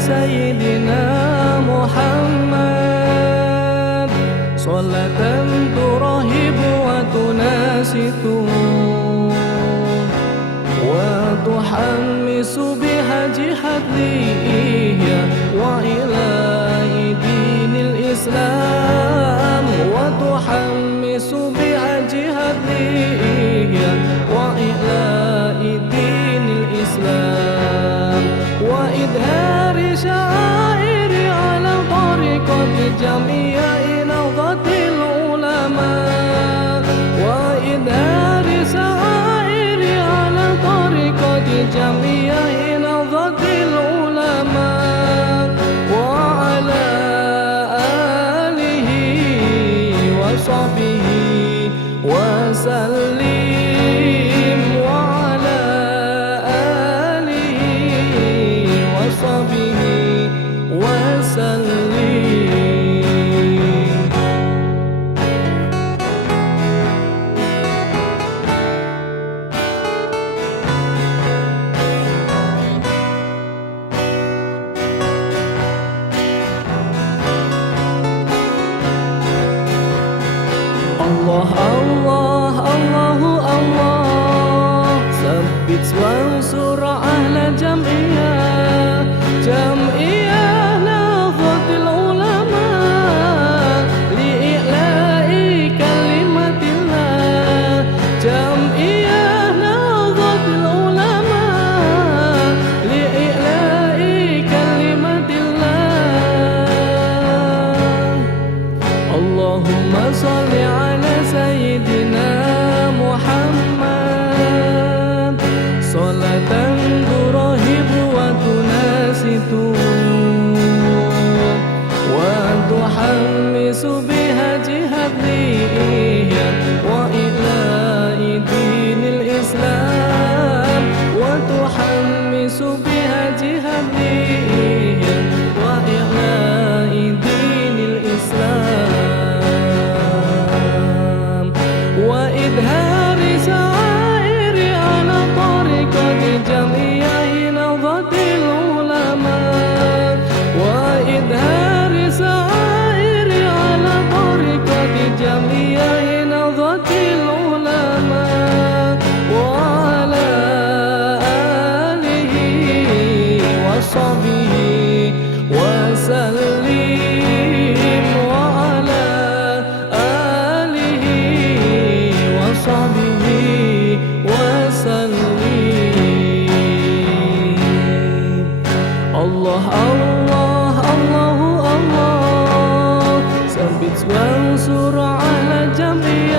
سيدنا محمد صلاة ترهب وتناسط وتحمس بها جهاد لإحياء وإعلاء دين الإسلام وتحمس بها جهاد لإحياء وإعلاء دين الإسلام وإظهار شعائر على طريقة جميع نهضة العلماء وإظهار شعائر على طريقة جميع نهضة العلماء وعلى آله وصحبه وسلم وعلى آله وصحبه وسلم. Allah Allah Allahu Allah Sabbit wansur ahla jam'iyah Jam'iyah Nahdlatul Ulama Li'i'la'i kalimatillah Jam'iyah Nahdlatul Ulama Li'i'la'i kalimatillah Allahumma salli ala Sayyidina Muhammad Salatan turahibu wa tunasitu wa tuhammisu biha jihad li'ihya wa ila'i dinil Islam wa tuhammisu biha jihad li'ihya wa ila'i dinil Islam وإظهار شعائر على طريقة جميع نهضة العلماء وإظهار شعائر على طريقة جميع نهضة العلماء وعلى آله وصحبه وسلم Allah Allah Allahu Allah Sabbit wansur ala jam'i